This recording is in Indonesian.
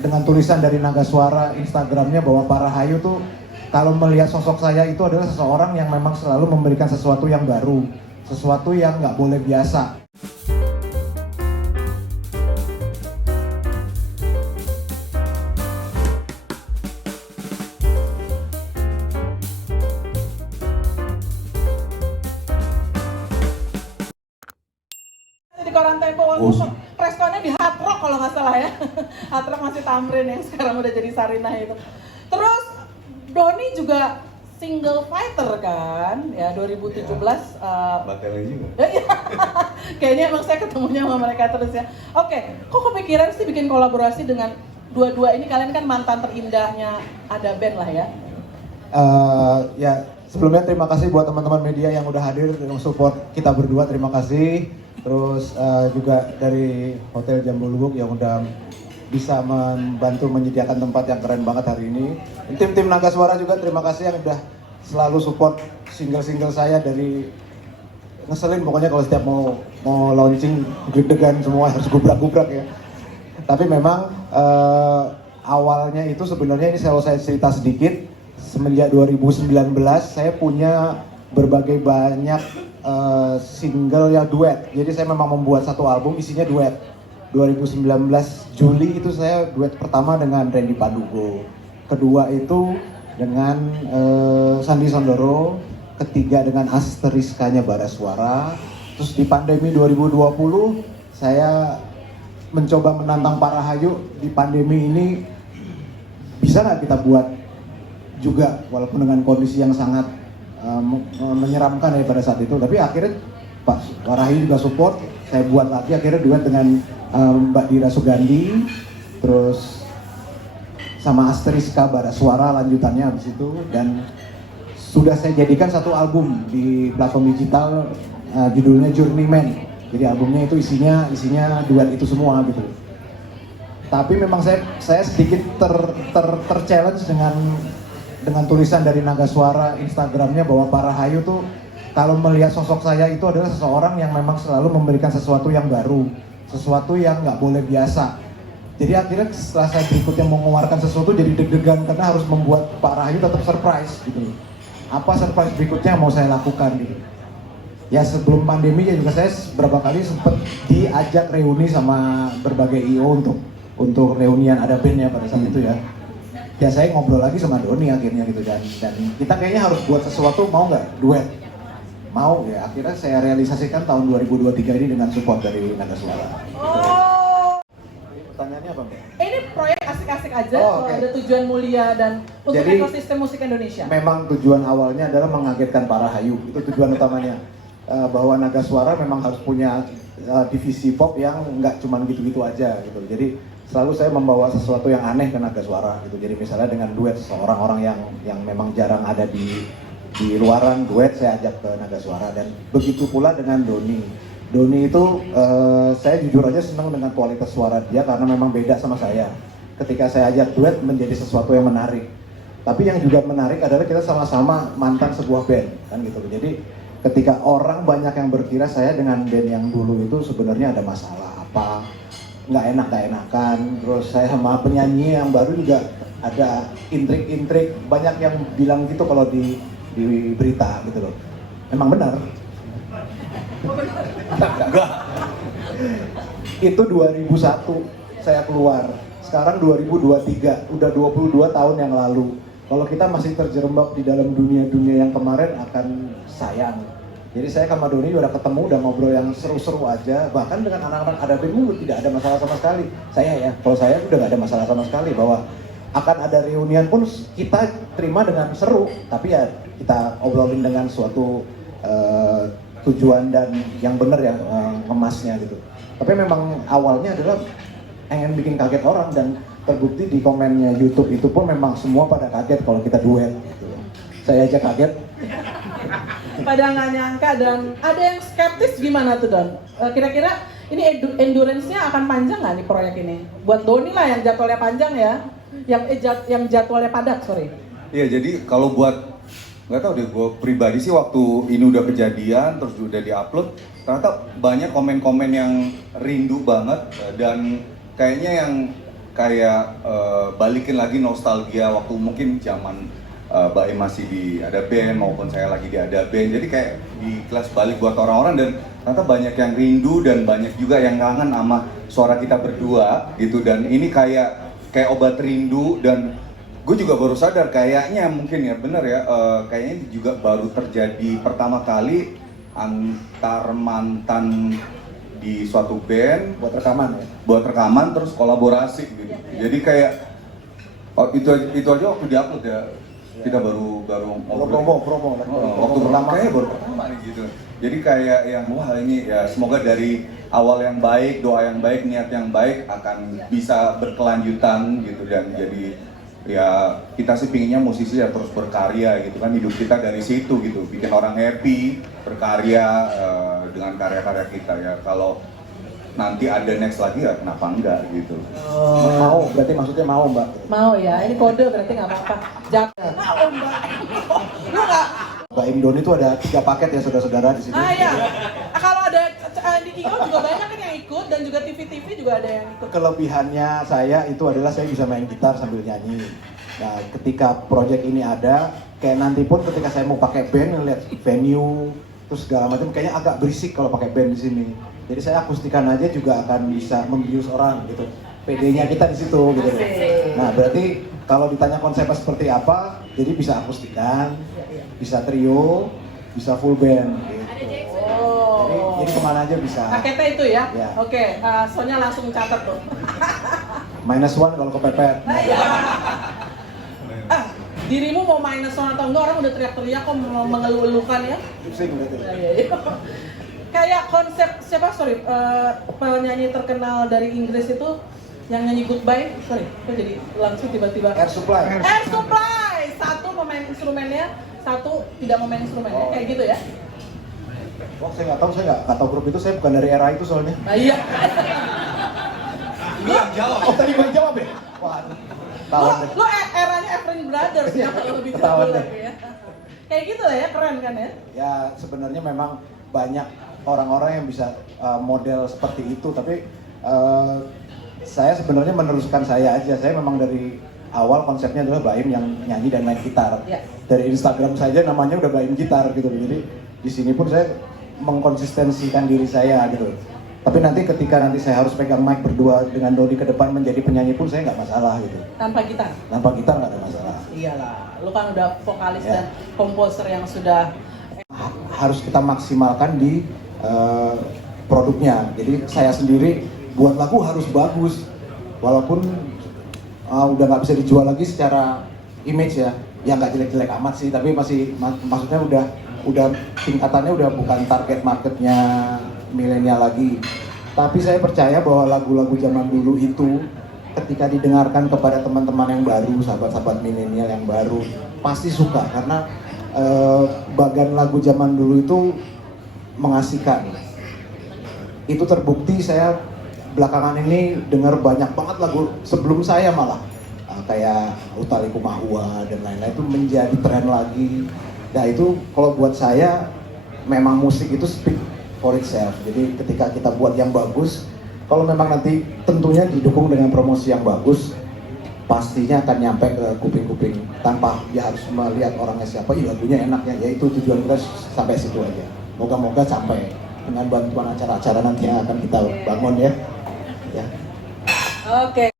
dengan tulisan dari Naga Suara Instagramnya bahwa Pak Rahayu tuh kalau melihat sosok saya itu adalah seseorang yang memang selalu memberikan sesuatu yang baru, sesuatu yang nggak boleh biasa. Di Koran Tempo responnya di Hard Rock kalau nggak salah ya. Hard Rock masih Tamrin yang sekarang udah jadi Sarinah itu. Terus Doni juga single fighter kan ya 2017 Batalnya juga. Kayaknya emang saya ketemunya sama mereka terus ya. Oke, kok kepikiran sih bikin kolaborasi dengan dua-dua ini? Kalian kan mantan terindahnya ada band lah ya. Ya sebelumnya terima kasih buat teman-teman media yang udah hadir yang support kita berdua, terima kasih. Terus juga dari Hotel Jambu Lubuk yang udah bisa membantu menyediakan tempat yang keren banget hari ini. Tim Naga Suara juga terima kasih yang udah selalu support single-single saya dari ngeselin pokoknya kalau setiap mau launching deg-degan semua harus gubrak-gubrak ya. Tapi memang awalnya itu sebenarnya ini kalau saya cerita sedikit, semenjak 2019 saya punya berbagai banyak single yang duet. Jadi saya memang membuat satu album isinya duet. 2019 Juli itu saya duet pertama dengan Randy Padugo, kedua itu dengan Sandi Sondoro, ketiga dengan Asteriskanya Bara Suara. Terus di pandemi 2020 saya mencoba menantang Pak Rahayu, di pandemi ini bisa nggak kita buat juga walaupun dengan kondisi yang sangat menyeramkan ya pada saat itu. Tapi akhirnya Pak Rahayu juga support, saya buat lagi akhirnya duet dengan Mbak Dira Sugandi, terus sama Asteriska Bara Suara lanjutannya habis itu, dan sudah saya jadikan satu album di platform digital judulnya Journeyman. Jadi albumnya itu isinya duet itu semua gitu. Tapi memang saya sedikit ter-challenge dengan tulisan dari Naga Suara Instagramnya bahwa Pak Rahayu tuh kalau melihat sosok saya itu adalah seseorang yang memang selalu memberikan sesuatu yang baru, sesuatu yang nggak boleh biasa. Jadi akhirnya setelah saya berikutnya mengeluarkan sesuatu jadi deg-degan karena harus membuat Pak Rahayu tetap surprise gitu. Apa surprise berikutnya yang mau saya lakukan gitu. Ya sebelum pandemi ya juga saya beberapa kali sempat diajak reuni sama berbagai IO untuk reunian ada bandnya pada saat itu ya. Ya saya ngobrol lagi sama Doni akhirnya gitu dan kita kayaknya harus buat sesuatu, mau nggak duet? Mau ya, akhirnya saya realisasikan tahun 2023 ini dengan support dari Naga Suara. Oh. Pertanyaannya apa Mbak? Ini proyek asik-asik aja, Okay. ada tujuan mulia dan untuk Jadi, ekosistem musik Indonesia. Memang tujuan awalnya adalah mengagetkan Pak Rahayu, itu tujuan utamanya. Bahwa Naga Suara memang harus punya divisi pop yang nggak cuma gitu-gitu aja gitu. Jadi selalu saya membawa sesuatu yang aneh ke Naga Suara gitu. Jadi misalnya dengan duet seorang-orang yang memang jarang ada di luaran, duet saya ajak ke Naga Suara. Dan begitu pula dengan Doni. Doni itu saya jujur aja senang dengan kualitas suara dia karena memang beda sama saya. Ketika saya ajak duet menjadi sesuatu yang menarik. Tapi yang juga menarik adalah kita sama-sama mantan sebuah band kan gitu. Jadi ketika orang banyak yang berkira saya dengan band yang dulu itu sebenarnya ada masalah apa, nggak enakan, terus saya sama penyanyi yang baru juga ada intrik-intrik, banyak yang bilang gitu kalau di berita gitu loh. Emang benar? Enggak. Itu 2001 saya keluar, sekarang 2023, udah 22 tahun yang lalu. Kalau kita masih terjerembab di dalam dunia-dunia yang kemarin akan sayang. Jadi saya sama Doni udah ketemu, udah ngobrol yang seru-seru aja. Bahkan dengan anak-anak ada band tidak ada masalah sama sekali. Kalau saya udah gak ada masalah sama sekali bahwa akan ada reunian pun kita terima dengan seru. Tapi ya kita obrolin dengan suatu tujuan dan yang benar ya ngemasnya gitu. Tapi memang awalnya adalah pengen bikin kaget orang dan terbukti di komennya YouTube itu pun memang semua pada kaget kalau kita duet gitu. Saya aja kaget. Pada nggak nyangka dan ada yang skeptis gimana tuh Don? Kira-kira ini endurance-nya akan panjang nggak nih proyek ini? Buat Doni lah yang jadwalnya panjang ya, yang jadwalnya padat, sorry. Iya, jadi kalau buat nggak tahu deh, gue pribadi sih waktu ini udah kejadian terus udah diupload, ternyata banyak komen-komen yang rindu banget dan kayaknya yang kayak balikin lagi nostalgia waktu mungkin zaman Baim masih ada band maupun saya lagi ada band. Jadi kayak di kelas balik buat orang-orang dan ternyata banyak yang rindu dan banyak juga yang kangen sama suara kita berdua gitu. Dan ini kayak obat rindu dan gue juga baru sadar kayaknya mungkin ya bener ya kayaknya juga baru terjadi pertama kali antar mantan di suatu band Buat rekaman ya. buat rekaman terus kolaborasi gitu. Jadi kayak itu aja waktu diupload ya. Kita baru ngobrol. Promo. Waktu pertama kayaknya baru pertama nih gitu. Jadi kayak yang wah ini ya semoga dari awal yang baik, doa yang baik, niat yang baik akan bisa berkelanjutan gitu dan jadi ya kita sih pinginnya musisi ya terus berkarya gitu kan, hidup kita dari situ gitu, bikin orang happy, berkarya dengan karya-karya kita ya. Kalau nanti ada next lagi ya kenapa enggak gitu. Mau, berarti maksudnya mau Mbak? Mau ya, ini kode berarti nggak apa-apa. Jangan. Mau Mbak. Lu nggak? Mbak Imdon itu ada 3 paket ya saudara-saudara di sini. Iya. Kalau ada di IO juga banyak kan yang ikut dan juga TV-TV juga ada yang ikut. Kelebihannya saya itu adalah saya bisa main gitar sambil nyanyi. Nah, ketika project ini ada, kayak nanti pun ketika saya mau pakai band ngeliat venue terus segala macam kayaknya agak berisik kalau pakai band di sini. Jadi saya akustikan aja juga akan bisa membius orang gitu. PD-nya kita di situ gitu. Nah, berarti kalau ditanya konsepnya seperti apa, jadi bisa akustikan, bisa trio, bisa full band gitu. Jadi kemana aja bisa. Paketnya itu ya? Ya. Oke, Sonya langsung catat tuh. -1 kalau kepepet. Nah, iya. Dirimu mau -1 atau enggak, orang udah teriak-teriak kok mau mengeluh-elukan ya? Pusing berarti. Iya. Kayak konsep penyanyi terkenal dari Inggris itu yang nyanyi Goodbye, kok jadi langsung tiba-tiba Air Supply. Air Supply, satu memain instrumennya, satu tidak memain instrumennya, kayak gitu ya? Oh, saya nggak tahu grup itu, saya bukan dari era itu soalnya. Nah, iya. Lu yang jawab. Oh, tadi gue jawab ya? Wah, tahu deh. Lo eranya Everin Brothers ya, kalau lebih Ketahuan jauh deh. lagi ya. Kayak gitu lah ya, keren kan ya? Ya sebenarnya memang banyak orang-orang yang bisa model seperti itu, tapi saya sebenarnya meneruskan saya aja. Saya memang dari awal konsepnya adalah Baim yang nyanyi dan main gitar. Ya. Dari Instagram saja namanya udah Baim Gitar gitu. Jadi di sini pun saya mengkonsistensikan diri saya gitu. Tapi nanti ketika saya harus pegang mic berdua dengan Dodi ke depan menjadi penyanyi pun saya nggak masalah gitu. Tanpa gitar? Tanpa gitar nggak ada masalah. Iyalah, lo kan udah vokalis Ya. dan komposer yang sudah Harus kita maksimalkan di produknya. Jadi saya sendiri buat lagu harus bagus, walaupun udah nggak bisa dijual lagi secara image ya. Ya nggak jelek-jelek amat sih, tapi masih maksudnya udah tingkatannya udah bukan target marketnya milenial lagi. Tapi saya percaya bahwa lagu-lagu zaman dulu itu ketika didengarkan kepada teman-teman yang baru, sahabat-sahabat milenial yang baru, pasti suka karena bagian lagu zaman dulu itu mengasihkan. Itu terbukti saya belakangan ini dengar banyak banget lagu sebelum saya malah kayak Utaliku Mahua dan lain-lain itu menjadi tren lagi. Nah itu kalau buat saya memang musik itu speak for itself. Jadi ketika kita buat yang bagus, kalau memang nanti tentunya didukung dengan promosi yang bagus, pastinya akan nyampe ke kuping-kuping tanpa dia harus melihat orangnya siapa, lagunya enaknya, yaitu tujuan kita sampai situ aja. Moga-moga sampai dengan bantuan acara-acara nanti yang akan kita bangun ya. Oke.